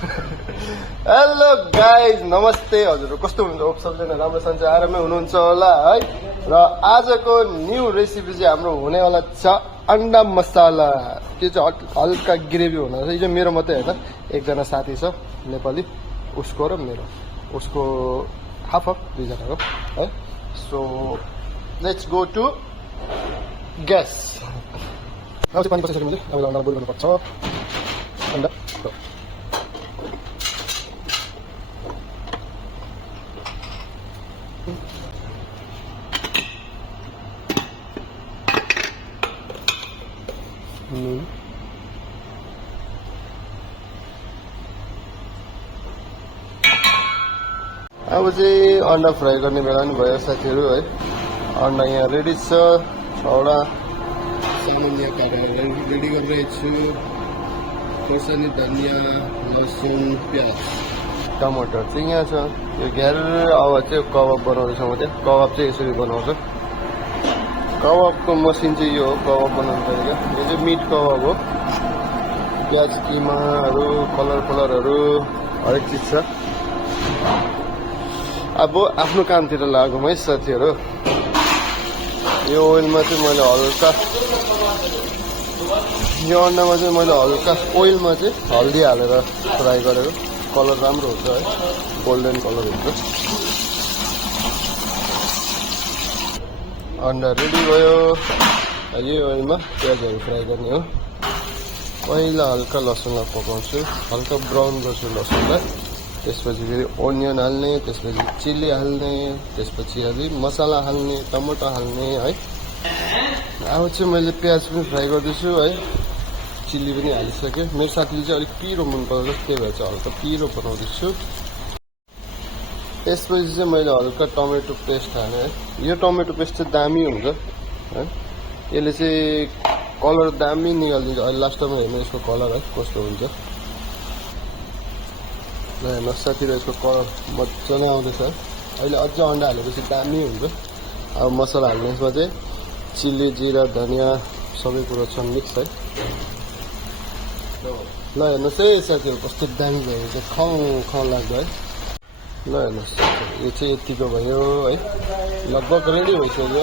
Hello guys, नमस्ते। हजुर कस्तो हुनुहुन्छ? सबैजना राम्रो सन्चै आरामै हुनुहुन्छ होला है। र आजको न्यू रेसिपी चाहिँ हाम्रो हुनेवाला छ अन्डा मसाला। त्यो चाहिँ हल्का ग्रेभी हुन रहेछ। यो चाहिँ मेरो मात्रै होइन, एकजना साथी छ नेपाली, उसको र मेरो, उसको हाफ दुईजनाको है। So let's go to gas. अब चाहिँ पानी पसिसक्यो मैले, अब अन्डा बोइल गर्नुपर्छ। अन्डा अब चाहिँ अन्डा फ्राई गर्ने बेला पनि भयो साथीहरू है। अन्डा यहाँ रेडी छ, 6वटा सामान यहाँ काटेर रेडी गरिरहेको छु। खोर्सानी, धनियाँ, लसुन, प्याज, टमाटर चाहिँ यहाँ छ। यो घेर अब चाहिँ कबाब बनाउँदैछ म चाहिँ। कबाब चाहिँ यसरी बनाउँछ। कबाबको मसिन चाहिँ यो हो, कबाब बनाउनु तरिका। यो चाहिँ मिट कबाब हो। प्याज, किमाहरू, कलरहरू हरेक चिज छ। अब आफ्नो कामतिर लागौँ है साथीहरू। यो ओइलमा चाहिँ मैले हल्का, यो अन्डामा चाहिँ मैले हल्का ओइलमा चाहिँ हल्दी हालेर फ्राई गरेको। कलर राम्रो हुन्छ है, गोल्डन कलर हुन्छ। अन्डा रेडी भयो। यो ओइलमा प्याजहरू फ्राई गर्ने हो। पहिला हल्का लसुनलाई पकाउँछु, हल्का ब्राउन गर्छु लसुनलाई। त्यसपछि फेरि ओनियन हाल्ने, त्यसपछि चिल्ली हाल्ने, त्यसपछि अलि मसला हाल्ने, टमाटर हाल्ने है। अब चाहिँ मैले प्याज पनि फ्राई गर्दैछु है। चिल्ली पनि हालिसकेँ। मेरो साथीले चाहिँ अलिक पिरो मन पराउँछ, त्यही भएर चाहिँ हल्का पिरो बनाउँदैछु। त्यसपछि चाहिँ मैले हल्का टमेटो पेस्ट हालेँ है। यो टमेटो पेस्ट चाहिँ दामी हुन्छ है। यसले चाहिँ कलर दामी निकालिदिन्छ। अहिले लास्टमा हेर्नु यसको कलर है कस्तो हुन्छ। ल हेर्नुहोस् साथीहरू, यसको कलर मजाले आउँदैछ है। अहिले अझ अन्डा हालेपछि दामी हुन्छ। अब मसला हाल्ने, यसमा चाहिँ चिल्ली, जिरा, धनियाँ सबै कुरो छ मिक्स है। ल हेर्नुहोस् है साथीहरू, कस्तो दामी भयो चाहिँ, खाउँ लाग्दो है। ल हेर्नुहोस्, यो चाहिँ यतिको भयो है। लगभग रेडी भइसक्यो।